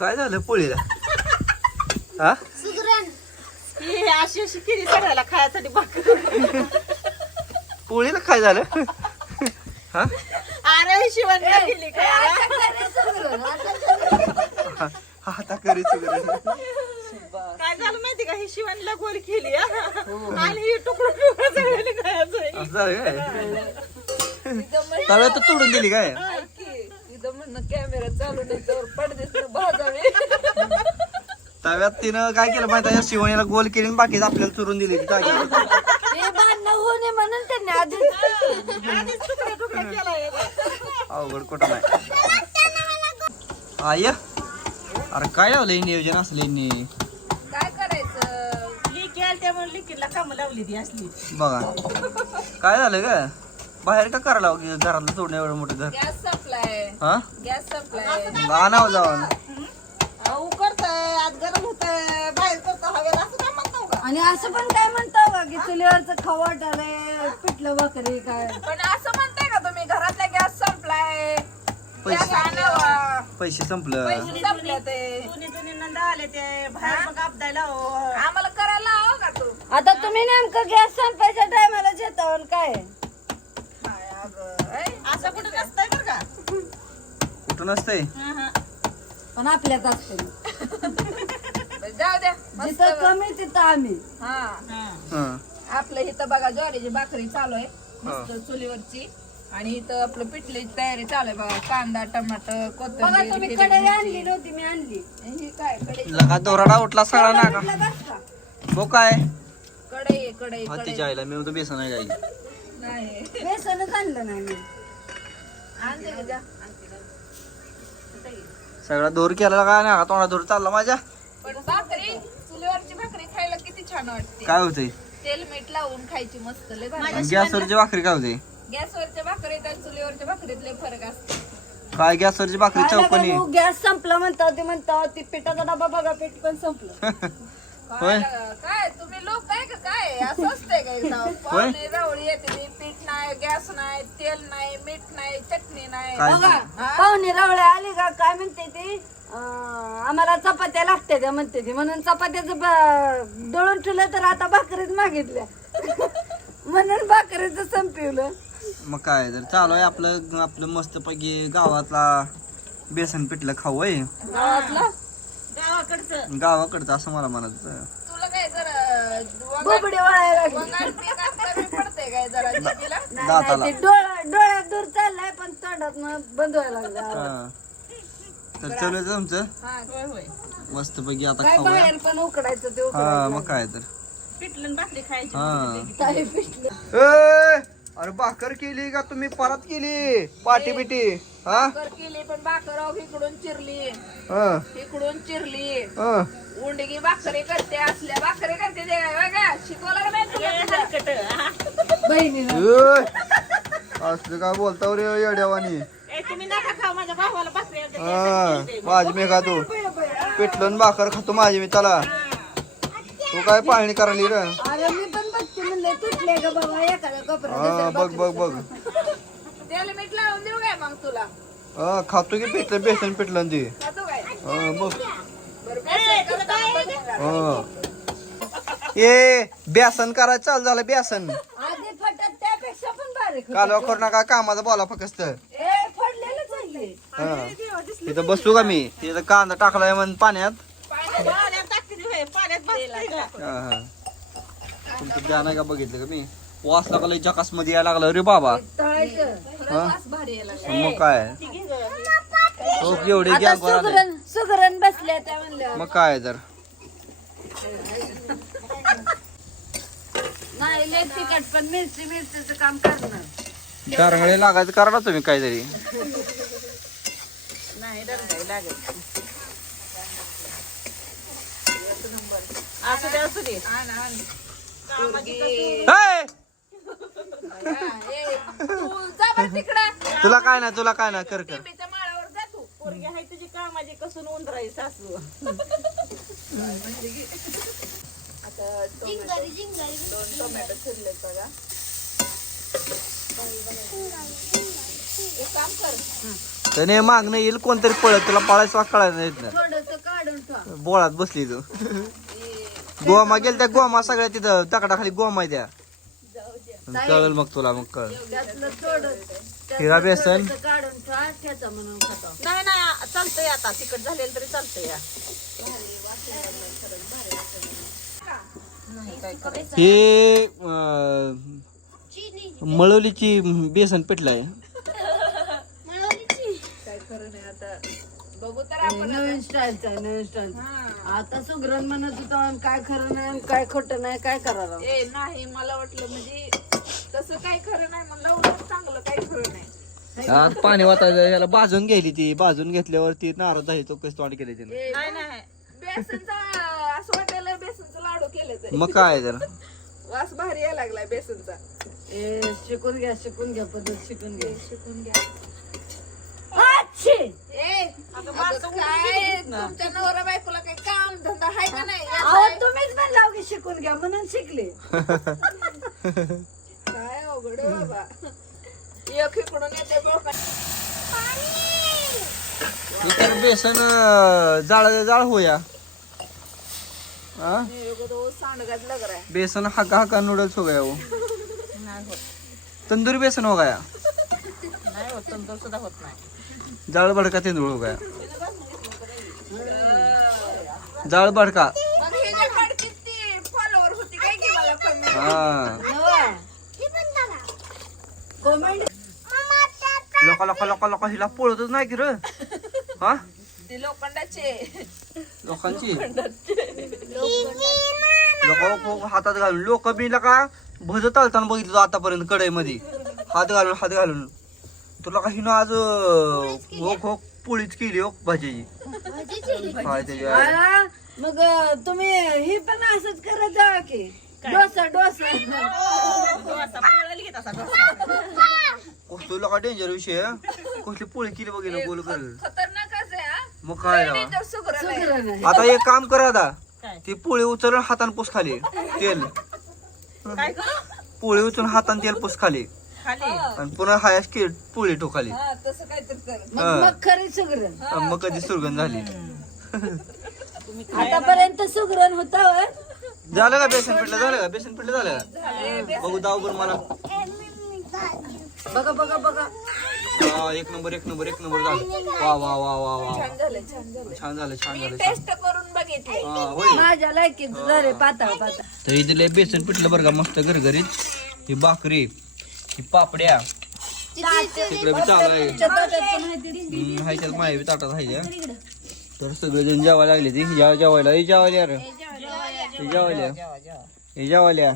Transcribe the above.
काय झालं पोळीला? हा ही अशी अशी केली सगळ्याला खायसाठी भाकर. पोळीला काय झालं? हा? अरे शिवण केली खायला. हा, आता करी चुकलं. काय झालं माहिती का? ही शिवणला गोल केली हा? आणि ही तुकडं तुकडं सगळ्यांनी खायचं असं झालं काय? तव्यात तर तोडून दिली काय? इथं म्हणणं कॅमेरा चालू नाही तर पडदेच भाजावे तव्यात तिनं काय केलं माहिती आहे? शिवणीला गोल केली आणि बाकीच आपल्याला चुरून दिली ती काय म्हणून त्यांनी अवघड कुठं नाही. आय अरे काय लावलंय? नियोजन असले काय करायचं? केल त्यामुळे लिकीला कामं लावली ती असली. बघा. काय झालं का बाहेर का करायला घरातलं सोडणं एवढं मोठं घर? Gas supply. हा? Gas supply. आणावं जाऊन उकडतंय आज गरम होतंय बाहेर करतो हवेला असं काय म्हणतो का आणि असं पण काय म्हणता का की चुलीवरचं खवट आलंय पिठलं भाकरी काय. पण असं म्हणताय का तुम्ही घरातला गॅस संपलाय. पैसे. आणावा. पैसे संपलं. पैसे संपले ते. जुनी जुनी नंद आले ते. बाहेर मग आपदायला हो. आम्हाला करायला हवं का तू? आता तुम्ही नेमकं गॅस संपायच्या टायमाला जेता काय? काय अगं, ऐ? असं कुठं नसतंय बरं का? कुठं नसतंय? हा, हा. पण आपल्यात असते जाऊ द्या. जिथं कमी तिथं आम्ही. हा. हा. हं. आपलं इथं बघा ज्वारीची भाकरी चालू आहे. मस्त चुलीवरची. आणि इथं आपलं पिठलीची तयारी चालू आहे बघा. कांदा टमाटर बघा कोथिंबीर तुम्ही हिरवी कढई मिरची. आणली नव्हती मी आणली. ही काय कढई? लगा दोराडा उठला सगळा नाका. बस का? हो काय? कढई आहे, कढई हा कढई. तिच्या आईला मी म्हणतो बेसन आहे काही नाही. बेसनच आणलं नाही मी. आणते का? सगळा दोर केला काय ना तोंडा दोर चालला माझ्या. पण भाकरी चुलीवरची भाकरी खायला किती छान वाटते. काय होतंय? तेल मीठ लावून खायची मस्त लय भारी. गॅसवरची भाकरी काय होते गॅसवरच्या भाकरीत आणि चुलीवरच्या भाकरीत लय फरक असतो. काय गॅसवरची भाकरी चौकनी? गॅस संपला म्हणता होती म्हणता होती पिठाचा डबा बघा पीठ पण संपलं. होय. काय काय तुम्ही लोक काय का काय? असं असतंय का? पाहुणे रावळी येते ती, पीठ नाही गॅस नाही तेल नाही मीठ नाही चटणी नाही. काय? बघा? पाहुणे रावळे आली का? काय म्हणते ती? आम्हाला चपात्या लागते त्या म्हणते ती. म्हणून चपात्याचं ब- दळून ठेवलं तर आता भाकरीच मागितल्या. म्हणून भाकरीच संपवलं. मग काय तर चालू आहे आपलं आपलं मस्त पैकी गावातला बेसन पिठलं खाऊ आहे गावातलं? गावाकडचं गावाकडचं असं मला म्हणायचं. तुला काय जरा वंगाळ- बोबडी वळायला लागली. वंगाळ पीक आता कमी पडते काय जरा जिभीला नाही, दाताला. ते डोळ्यात दूर चाललाय पण तोंडात बंद व्हायला लागला हा. तर चल तुमचं? हा. होय होय. मस्त पैकी आता काय खाऊया. बाहेर पण उकडायचं ते हा मग काय तर. पिठलं आणि भाकरी खायची हा. काही पिठलं? ए, अरे भाकर केली का तुम्ही? परत केली. पाटी बिटी. हा? भाकर केली पण भाकर अहो इकडून चिरली. हा, इकडून चिरली. हा. उंडगी भाकरी करते असल्या भाकरी करते ते. काय बघा शिकवलं का नाही तुला तुझ्या? हलकट. बहिणीनं. ए, असलं काय बोलता रे येड्यावानी ए, तुम्ही नका खाऊ माझ्या भावाला भाकरी आणते. हा माझी मी खातो. पिठलं भाकर खातो माझी मी चला. तू काय पाहणी करायली रे? हा बघ बघ बघ. तेल मीठ लावून देऊ काय मग तुला? हा खातो की पिठलं बेसन पिठलं ते. हा बघ. मग. हा. ए बेसन करायचं चालू झालं बेसन. आधी फटत त्यापेक्षा पण बारीक होतं. कालवा करू नका कामाचा बोला फक्त. ते. हा. तिथं बसू का मी? तिथं कांदा टाकलाय म्हण पाण्यात? हा. तुमचं ध्यान आहे का बघितलं का मी? वास लागला जकासमध्ये यायला लागला. रे बाबा. मग काय. हो एवढे आता गॅस आले सुगरण सुगरण बसल्या त्या म्हणल्या मग काय तर नाही लय तिखट पण मिरची मिरचीचं काम करणार. चारंगळे लागायचं करा ना तुम्ही काहीतरी. नाही असू दे असू दे. हे! तुला काय ना तुला काय ना कर कर. माळावर जा तू. पोरगी आहे तुझी कामाची कसून उंदराई सासू. आता टोमॅटो दोन टोमॅटो चिरले बघा. एक काम कर. त्याने मागणं येईल कोणतरी पळत तुला पळायचं कळायचं नाही येत ना थोडस बोळात बसली तू. गोमा गेल त्या गोमा सगळ्या तिथं तकडाखाली गोमा आहे त्या. कळल मग तुला मग कळ हिरा बेसन. नाही नाही चालतंय आता. तिकट झालेलं तरी चालतंय या. नाही काय करायचं हे मळवलीची बेसन पिठलं आहे काय खरं नाही आता बघू तर आपण नवीन स्टाईलचा आहे नवीन स्टाईल हा. आता सुग्रण म्हणत होता आणि काय खरं नाही काय खोटं नाही काय करावं ए नाही मला वाटलं म्हणजे तसं काय खरं नाही म्हणलं उलट चांगलं काय खरं नाही. आज पाणी वाटायचं याला भाजून घ्यायली ती. भाजून घेतल्यावरती नारळ आहे तो कसं तोंड केले तिने. नाही नाही. बेसनचा असं वाटायला बेसनचा लाडू केलं तर. मग काय तर वास भारी यायला लागलाय बेसनचा. ए शिकून घ्या शिकून घ्या पद्धत शिकून घ्या. शिकून घ्या. अच्छे ए अगं काय तुमच्या नवरा बायकोला काही काम धंदा आहे का नाही? अहो तुम्हीच म्हणला की शिकून घ्या म्हणून शिकले. काय अवघड आहे बाबा. एक इकडून येते बळका तू तर बेसन अं, जाळ जाळ होया. हा? सांडगाच लग रहा है बेसन हका हका नूडल्स हो गया वो. नाही होत. तंदूरी बेसन हो गया. नाही होत तंदूर सुद्धा होत नाही. जाळ भडका तेंदूळ हो गया जाळ भडका. मग हे काय हा. लोका लोका लोका लोका हिला पळतच नाही की र. हा? लोखंडाचे लोकांची? लोक हातात घालून. लोक बी का भज चालताना बघितलं आतापर्यंत कढईमध्ये. हात घालून हात घालून. तुला काही ना आज हो हो पोळीच केली हो भाजीची. काय त्याच्या आला मग अं, तुम्ही हे पण असंच करत जा की. डोसा डोसा. डोसा पोळ्याला घेत असा डोसा. तुला का डेंजर विषय आहे? कसली पोळी केली बघितलं बोल कर आहे हा. मग काय राव? तर सुगरण आहे. सुगरण आहे. आता एक काम कर आता. ती पोळी उचलून हातान पुस खाली तेल. काय करू पोळी उचलून हातान तेल पुस खाली. खाली. आणि पुन्हा हायस की पोळी ठोकाली हा तसं काहीतरी कर. मग. मग खरी सुगरण. आणि मग कधी सुरगण झाली. तुम्ही आतापर्यंत सुगरण होता होय? झालं का बेसन पिठलं? झालं का? बेसन पिठलं झालं का? बघू दाव बरं मला. बघा बघा बघा. हा, एक नंबर एक नंबर एक नंबर झालं. वा वा वा वा वा. छान झालं छान झालं. छान झालं छान मी झालं छान. टेस्ट करून बघितले. हा, होय. माझ्या लायकीच जरे पाताळ पाताळ. तर इथे लय बेसन पिठलं बरं का मस्त घरघरीत. ही भाकरी. ही पापड्या. तिकडे बी चालू आहे. हम्म, हाय त्यात माया बी ताटात हाय त्या. तर सगळेजण जेवायला लागले ती. जेवा जेवायला हे जेवायला. यार हे जेवायला. जेवा जेवा हे जेवायला.